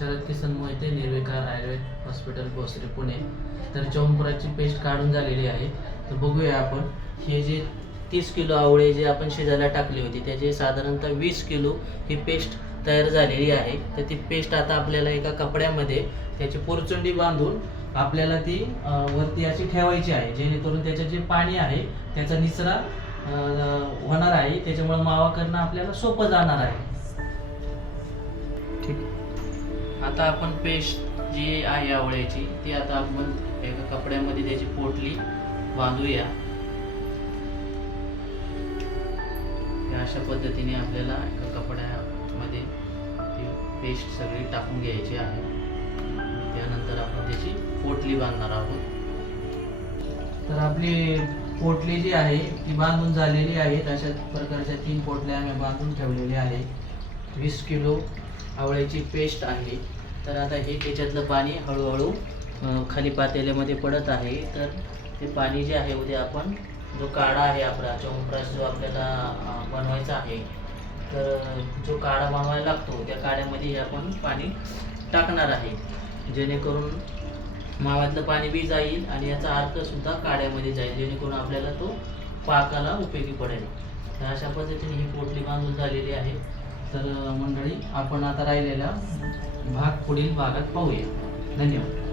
शरद किसन मोहिते, निर्विकार आयुर्वेद हॉस्पिटल भोसरी पुणे. तर च्यवनप्राशची पेस्ट काढून झालेली आहे. तर बघूया आपण हे जे 30 किलो आवळे जे आपण शिजायला टाकली होती त्याचे साधारणतः 20 किलो ही पेस्ट तयार झालेली आहे. तर ती पेस्ट आता आपल्याला एका कपड्यामध्ये त्याची पोरचुंडी बांधून आपल्याला ती वरती अशी ठेवायची आहे, जेणेकरून त्याचं जे पाणी आहे त्याचा निचरा होणार आहे. त्याच्यामुळे मावा करणं आपल्याला सोपं जाणार आहे. ठीक. आता आपण पेस्ट जी आहे आवळ्याची ती आता आपण एका कपड्यामध्ये त्याची पोटली बांधूया. अशा पद्धतीने आपल्याला एका कपड्यामध्ये ती पेस्ट सगळी टाकून घ्यायची आहे. त्यानंतर आपण त्याची पोटली बांधणार आहोत. तर आपली पोटली जी आहे ती बांधून झालेली आहे. अशा प्रकारच्या 3 पोटल्या आम्ही बांधून ठेवलेल्या आहे. 20 किलो आवळ्याची पेस्ट आहे. तर आता हे त्याच्यातलं पाणी हळूहळू खाली पातेल्यामध्ये पडत आहे. तर ते पाणी जे आहे उद्या आपण जो काढा आहे आपला च्यवनप्राश जो आपल्याला बनवायचा आहे, तर जो काढा बनवायला लागतो त्या काढ्यामध्ये आपण पाणी टाकणार आहे, जेणेकरून माव्यातलं पाणी बी जाईल आणि याचा अर्क सुद्धा काढ्यामध्ये जाईल, जेणेकरून आपल्याला तो पाकाला उपयोगी पडेल. तर अशा पद्धतीने ही पोटली बांधून झालेली आहे. तर मंडळी, आपण आता राहिलेला भाग पुढील भागात पाहूया. धन्यवाद.